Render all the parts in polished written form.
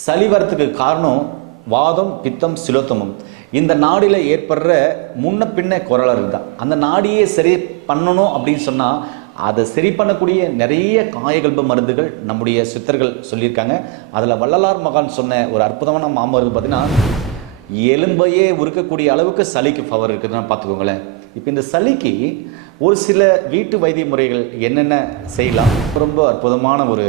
சளி வரத்துக்கு காரணம் வாதம், பித்தம், சிலோத்தமம். இந்த நாடியில் ஏற்படுற முன்ன பின்ன குரலர் தான். அந்த நாடியை சரி பண்ணணும் அப்படின்னு சொன்னால் அதை சரி பண்ணக்கூடிய நிறைய காயகல்ப மருந்துகள் நம்முடைய சித்தர்கள் சொல்லியிருக்காங்க. அதில் வள்ளலார் மகான் சொன்ன ஒரு அற்புதமான மாமருந்து பார்த்தீங்கன்னா, எலும்பையே உருக்கக்கூடிய அளவுக்கு சளிக்கு பவர் இருக்குதுன்னு பார்த்துக்கோங்களேன். இப்போ இந்த சளிக்கு ஒரு சில வீட்டு வைத்திய முறைகள் என்னென்ன செய்யலாம். ரொம்ப அற்புதமான ஒரு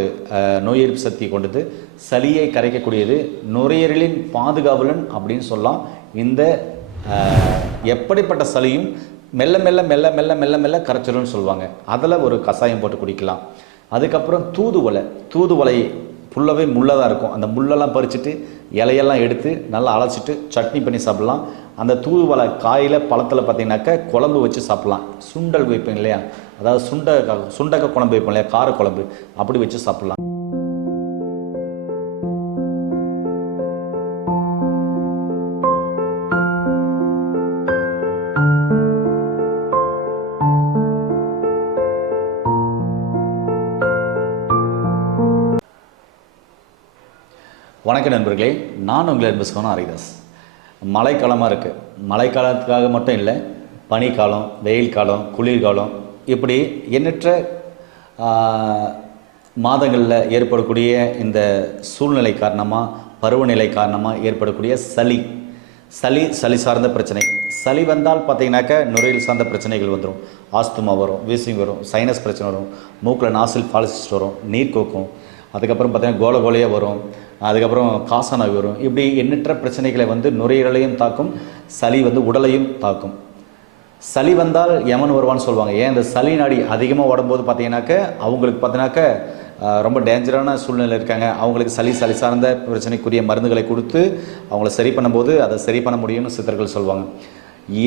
நோய் எதிர்ப்பு சக்தி கொண்டது, சளியை கரைக்கக்கூடியது, நுரையீரலின் பாதுகாவலன் அப்படின்னு சொல்லலாம். இந்த எப்படிப்பட்ட சளியும் மெல்ல மெல்ல மெல்ல மெல்ல மெல்ல மெல்ல கரைச்சிடும்னு சொல்லுவாங்க. அதில் ஒரு கஷாயம் போட்டு குடிக்கலாம். அதுக்கப்புறம் தூதுவளை ஃபுல்லாகவே முள்ளதாக இருக்கும். அந்த முள்ளெல்லாம் பறிச்சுட்டு இலையெல்லாம் எடுத்து நல்லா அலசிட்டு சட்னி பண்ணி சாப்பிட்லாம். அந்த தூதுவளை காயில் பழத்தில் பார்த்தீங்கன்னாக்கா குழம்பு வச்சு சாப்பிட்லாம். சுண்டல் வைப்போம் இல்லையா, அதாவது சுண்டக்காய் குழம்பு வைப்போம் இல்லையா, கார குழம்பு, அப்படி வச்சு சாப்பிட்லாம். வணக்கம் நண்பர்களே, நான் உங்களை அன்புஸ்கான ஹரிதாஸ். மழைக்காலமாக இருக்குது. மழைக்காலத்துக்காக மட்டும் இல்லை, பனிக்காலம், வெயில் காலம், குளிர்காலம், இப்படி எண்ணற்ற மாதங்களில் ஏற்படக்கூடிய இந்த சூழ்நிலை காரணமாக, பருவநிலை காரணமாக ஏற்படக்கூடிய சளி சார்ந்த பிரச்சனை. சளி வந்தால் பார்த்தீங்கன்னாக்கா நுரையீரல் சார்ந்த பிரச்சனைகள் வந்துடும். ஆஸ்துமா வரும், வீசிங் வரும், சைனஸ் பிரச்சனை வரும், மூக்கில் நாசில் பாலிசிஸ்ட் வரும், நீர் கோக்கும், அதுக்கப்புறம் பார்த்தீங்கன்னா கோலையாக வரும், அதுக்கப்புறம் காசநோய் வரும். இப்படி எண்ணற்ற பிரச்சனைகளை நுரையீரலையும் தாக்கும், சளி உடலையும் தாக்கும். சளி வந்தால் யமன் வருவான்னு சொல்லுவாங்க. ஏன் இந்த சளி நாடி அதிகமாக ஓடும்போது பார்த்தீங்கன்னாக்க அவங்களுக்கு பார்த்தீங்கன்னாக்க ரொம்ப டேஞ்சரான சூழ்நிலை இருக்காங்க. அவங்களுக்கு சளி சார்ந்த பிரச்சனைக்குரிய மருந்துகளை கொடுத்து அவங்கள சரி பண்ணும்போது அதை சரி பண்ண முடியும்னு சித்தர்கள் சொல்லுவாங்க.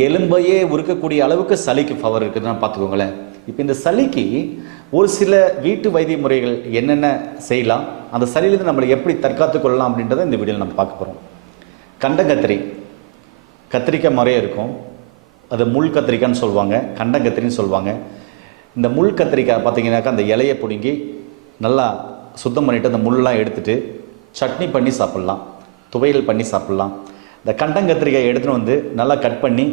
எலும்பையே உருக்கக்கூடிய அளவுக்கு சளிக்கு பவர் இருக்குதுன்னு பார்த்துக்கோங்களேன். இப்போ இந்த சளிக்கு ஒரு சில வீட்டு வைத்திய முறைகள் என்னென்ன செய்யலாம், அந்த சளியிலிருந்து நம்மளை எப்படி தற்காத்து கொள்ளலாம் அப்படின்றத இந்த வீடியோவில் நம்ம பார்க்க போகிறோம். கத்திரிக்காய் முறையே இருக்கும், அது முள் கத்திரிக்காய்ன்னு சொல்லுவாங்க, கண்டங்கத்திரின்னு சொல்லுவாங்க. இந்த முள் கத்திரிக்காய் பார்த்தீங்கன்னாக்கா அந்த இலையை பிடுங்கி நல்லா சுத்தம் பண்ணிவிட்டு அந்த முள்ளெலாம் எடுத்துகிட்டு சட்னி பண்ணி சாப்பிட்லாம், துவையல் பண்ணி சாப்பிட்லாம். இந்த கண்டங்கத்திரிக்காய் எடுத்துகிட்டு நல்லா கட் பண்ணி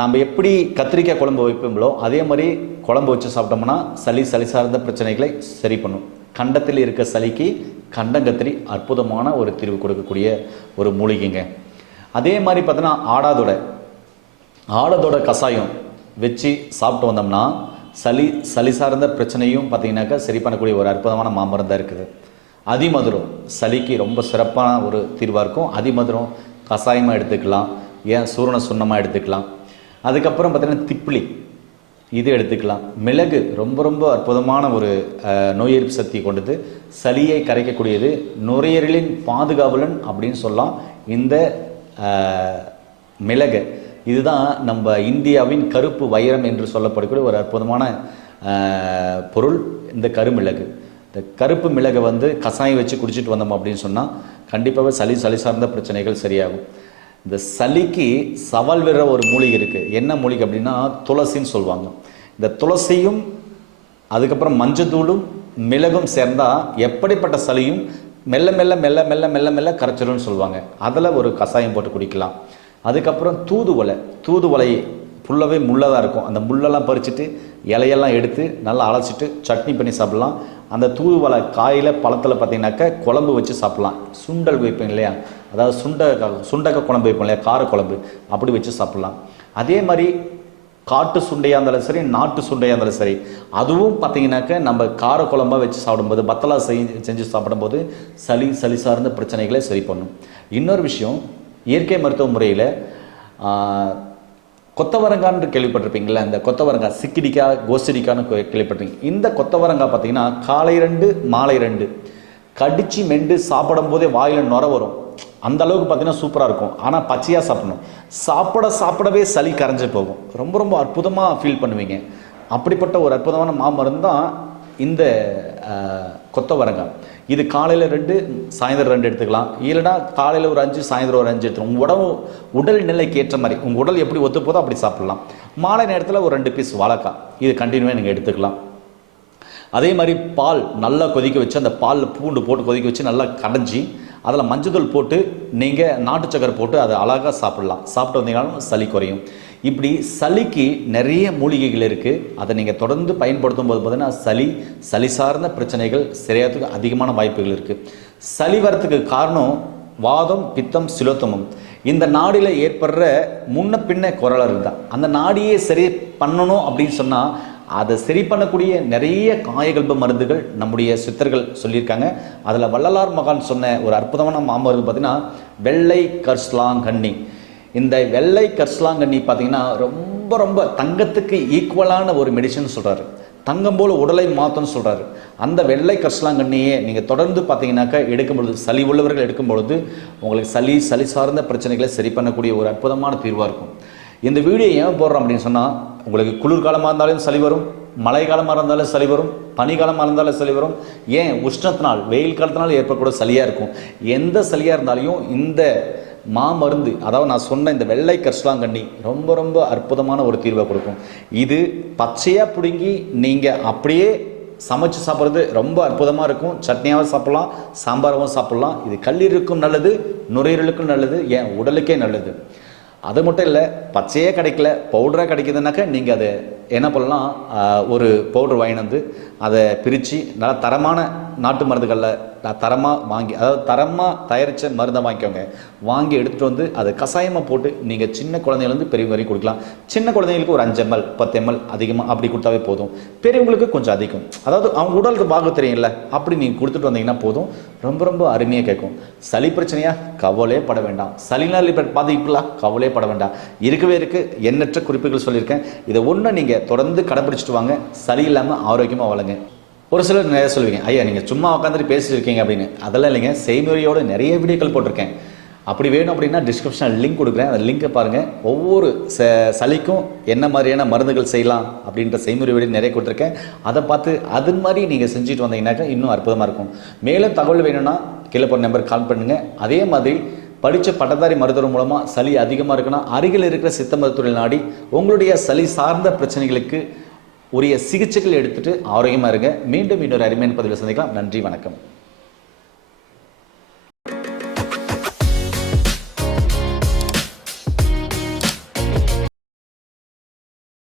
நம்ம எப்படி கத்திரிக்காய் குழம்பு வைப்போங்களோ அதே மாதிரி குழம்பு வச்சு சாப்பிட்டோம்னா சளி சார்ந்த பிரச்சனைகளை சரி பண்ணும். கண்டத்தில் இருக்க சளிக்கு கண்டங்கத்திரி அற்புதமான ஒரு தீர்வு கொடுக்கக்கூடிய ஒரு மூலிகைங்க. அதே மாதிரி பார்த்தோன்னா ஆடதோட கஷாயம் வச்சு சாப்பிட்டு வந்தோம்னா சளி சார்ந்த பிரச்சனையும் பார்த்தீங்கன்னாக்கா சரி பண்ணக்கூடிய ஒரு அற்புதமான மாமருந்தாக இருக்குது. அதிமதுரம் சளிக்கு ரொம்ப சிறப்பான ஒரு தீர்வாக இருக்கும். அதிமதுரம் கஷாயமாக எடுத்துக்கலாம், ஏன் சூரண சுண்ணமாக எடுத்துக்கலாம். அதுக்கப்புறம் பார்த்தீங்கன்னா திப்பிலி, இது எடுத்துக்கலாம். மிளகு ரொம்ப ரொம்ப அற்புதமான ஒரு நோய் எதிர்ப்பு சக்தி கொண்டது, சளியை கரைக்கக்கூடியது, நுரையீரலின் பாதுகாவலன் அப்படின்னு சொல்லலாம் இந்த மிளகு. இதுதான் நம்ம இந்தியாவின் கருப்பு வைரம் என்று சொல்லப்படக்கூடிய ஒரு அற்புதமான பொருள் இந்த கருமிளகு. இந்த கருப்பு மிளகை கஷாயம் வச்சு குடிச்சிட்டு வந்தோம் அப்படின்னு சொன்னால் கண்டிப்பாக சளி சார்ந்த பிரச்சனைகள் சரியாகும். இந்த சளிக்கு சவால் விடுற ஒரு மூலிகை இருக்குது. என்ன மூலிகை அப்படின்னா துளசின்னு சொல்லுவாங்க. இந்த துளசியும் அதுக்கப்புறம் மஞ்சத்தூளும் மிளகும் சேர்ந்தால் எப்படிப்பட்ட சளியும் மெல்ல மெல்ல மெல்ல மெல்ல மெல்ல மெல்ல கரைச்சிடும்னு சொல்லுவாங்க. அதில் ஒரு கஷாயம் போட்டு குடிக்கலாம். அதுக்கப்புறம் தூதுவளை ஃபுல்லாகவே முள்ளதாக இருக்கும். அந்த முள்ளெல்லாம் பறிச்சுட்டு இலையெல்லாம் எடுத்து நல்லா அலசிட்டு சட்னி பண்ணி சாப்பிட்லாம். அந்த தூதுவளை காயில் பழத்தில் பார்த்தீங்கன்னாக்கா குழம்பு வச்சு சாப்பிட்லாம். சுண்டல் வைப்போம் இல்லையா, அதாவது சுண்டக்காய் குழம்பு வைப்போம் இல்லையா, கார குழம்பு, அப்படி வச்சு சாப்பிட்லாம். அதே மாதிரி காட்டு சுண்டையாக இருந்தாலும் சரி, நாட்டு சுண்டையாக இருந்தாலும் சரி, அதுவும் பார்த்தீங்கன்னாக்கா நம்ம கார குழம்பாக வச்சு சாப்பிடும்போது, பத்தலா செஞ்சு சாப்பிடும்போது சளி சார்ந்த பிரச்சனைகளை சரி பண்ணும். இன்னொரு விஷயம், இயற்கை மருத்துவ முறையில் கொத்தவரங்கான்னு கேள்விப்பட்டிருப்பீங்களா? இந்த கொத்தவரங்காய் சிக்கிடிக்காய், கோசிடிக்கான்னு கேள்விப்பட்டிருக்கீங்க. இந்த கொத்தவரங்காய் பார்த்தீங்கன்னா காலை 2 மாலை 2 கடிச்சு மெண்டு சாப்பிடும் போதே வாயில் நுர வரும். அந்த அளவுக்கு பார்த்தீங்கன்னா சூப்பராக இருக்கும். ஆனால் பச்சையாக சாப்பிடணும். சாப்பிடவே சளி கரைஞ்சி போகும். ரொம்ப ரொம்ப அற்புதமாக ஃபீல் பண்ணுவீங்க. அப்படிப்பட்ட ஒரு அற்புதமான மாமருந்து தான் இந்த கொத்தவரங்காய். இது காலையில் 2 சாயந்தரம் 2 எடுத்துக்கலாம். இல்லைனா காலையில் ஒரு 5 சாயந்தரம் ஒரு 5 எடுத்துக்கலாம். உடல் நிலைக்கு ஏற்ற மாதிரி உங்கள் உடல் எப்படி ஒத்து போதோ அப்படி சாப்பிட்லாம். மாலை நேரத்தில் ஒரு 2 பீஸ் வாழைக்காய், இது கண்டினியூவாக நீங்கள் எடுத்துக்கலாம். அதே மாதிரி பால் நல்லா கொதிக்க வச்சு அந்த பாலில் பூண்டு போட்டு கொதிக்க வச்சு நல்லா கடைஞ்சி அதில் மஞ்சள் போட்டு நீங்கள் நாட்டு சக்கரை போட்டு அதை அழகாக சாப்பிடலாம். சாப்பிட்டு வந்தீங்கன்னாலும் சளி குறையும். இப்படி சளிக்கு நிறைய மூலிகைகள் இருக்குது. அதை நீங்கள் தொடர்ந்து பயன்படுத்தும் போது பார்த்தீங்கன்னா சளி சார்ந்த பிரச்சனைகள் சரியாகிறதுக்கு அதிகமான வாய்ப்புகள் இருக்குது. சளி வரத்துக்கு காரணம் வாதம், பித்தம், சிலோத்தமம். இந்த நாடியில் ஏற்படுற முன்ன பின்ன குரலர் தான். அந்த நாடியை சரி பண்ணணும் அப்படின்னு சொன்னால் அதை சரி பண்ணக்கூடிய நிறைய காயகல்ப மருந்துகள் நம்முடைய சித்தர்கள் சொல்லியிருக்காங்க. அதில் வள்ளலார் மகான் சொன்ன ஒரு அற்புதமான மாமருந்து பார்த்தீங்கன்னா வெள்ளை கரிசலாங்கண்ணி. இந்த வெள்ளை கரிசலாங்கண்ணி பார்த்தீங்கன்னா ரொம்ப ரொம்ப தங்கத்துக்கு ஈக்குவலான ஒரு மெடிசன் சொல்கிறாரு. தங்கம் போல் உடலை மாற்றம்னு சொல்கிறாரு. அந்த வெள்ளை கரிசலாங்கண்ணியை நீங்கள் தொடர்ந்து பார்த்தீங்கன்னாக்கா எடுக்கும் பொழுது, சளி உள்ளவர்கள் எடுக்கும் பொழுது உங்களுக்கு சளி சார்ந்த பிரச்சனைகளை சரி பண்ணக்கூடிய ஒரு அற்புதமான தீர்வாக இருக்கும். இந்த வீடியோ ஏன் போடுறோம் அப்படின்னு சொன்னால், உங்களுக்கு குளிர்காலமாக இருந்தாலும் சளி வரும், மழை காலமாக இருந்தாலும் சளி வரும், பனிக்காலமாக இருந்தாலும் சளி வரும், ஏன் உஷ்ணத்தினால் வெயில் காலத்தினால் ஏற்படக்கூடிய சளியாக இருக்கும். எந்த சளியாக இருந்தாலும் இந்த மாமருந்து, அதாவது நான் சொன்ன இந்த வெள்ளை கரிசலாங்கண்ணி ரொம்ப ரொம்ப அற்புதமான ஒரு தீர்வை கொடுக்கும். இது பச்சையாக பிடுங்கி நீங்கள் அப்படியே சமைச்சு சாப்பிட்றது ரொம்ப அற்புதமாக இருக்கும். சட்னியாகவும் சாப்பிட்லாம், சாம்பாராகவும் சாப்பிட்லாம். இது கல்லீரலுக்கும் நல்லது, நுரையீரலுக்கும் நல்லது, ஏன் உடலுக்கே நல்லது. அது மட்டும் இல்லை, பச்சையே கிடைக்கல, பவுடராக கிடைக்குதுனாக்கா நீங்கள் அதை என்ன பண்ணலாம், ஒரு பவுடர் வாங்கி வந்து அதை பிரித்து நல்லா தரமான நாட்டு மருந்துகளில் தரமாக வாங்கி, அதாவது தரமாக தயாரித்த மருந்தை வாங்கிக்கோங்க. வாங்கி எடுத்துகிட்டு வந்து அதை கஷாயமாக போட்டு நீங்கள் சின்ன குழந்தைங்கலேருந்து பெரியவங்க வரைக்கும் கொடுக்கலாம். சின்ன குழந்தைங்களுக்கு ஒரு 5 ml 10 ml அதிகமாக அப்படி கொடுத்தாவே போதும். பெரியவங்களுக்கு கொஞ்சம் அதிகம், அதாவது அவங்க உடலுக்கு பாக தெரியும்ல, அப்படி நீங்கள் கொடுத்துட்டு வந்தீங்கன்னா போதும். ரொம்ப ரொம்ப அருமையாக கேட்கும். சளி பிரச்சனையாக கவலையே பட வேண்டாம். சளினால் பாதிப்புகளா கவலையே பட வேண்டாம். இருக்கவே இருக்குது எண்ணற்ற குறிப்புகள் சொல்லியிருக்கேன். இதை ஒன்று நீங்கள் தொடர்ந்து கடைப்பிடிச்சிட்டு வாங்க. சளி இல்லாமல் ஆரோக்கியமாக வாழுங்க. ஒரு சிலர் நிறைய சொல்லுவீங்க, ஐயா நீங்கள் சும்மா உட்காந்துட்டு பேசிட்டு இருக்கீங்க அப்படின்னு. அதெல்லாம் இல்லைங்க, செய்முறையோடு நிறைய வீடியோக்கள் போட்டிருக்கேன். அப்படி வேணும் அப்படின்னா டிஸ்கிரிப்ஷனில் லிங்க் கொடுக்குறேன். அந்த லிங்கை பாருங்கள். ஒவ்வொரு சளிக்கும் என்ன மாதிரியான மருந்துகள் செய்யலாம் அப்படின்ற செய்முறை வீடியோ நிறைய கொடுத்துருக்கேன். அதை பார்த்து அது மாதிரி நீங்கள் செஞ்சுட்டு வந்தீங்கன்னாக்கா இன்னும் அற்புதமாக இருக்கும். மேலும் தகவல் வேணும்னா கீழே போகிற நம்பருக்கு கால் பண்ணுங்கள். அதே மாதிரி படித்த பட்டதாரி மருத்துவர் மூலமாக சளி அதிகமாக இருக்குன்னா அருகில் இருக்கிற சித்த மருத்துவர்கள் நாடி உங்களுடைய சளி சார்ந்த பிரச்சனைகளுக்கு உரிய சிகிச்சைகள் எடுத்துகிட்டு ஆரோக்கியமாக இருங்க. மீண்டும் இன்னொரு அருமையான பதிவில் சந்திக்கலாம். நன்றி, வணக்கம்.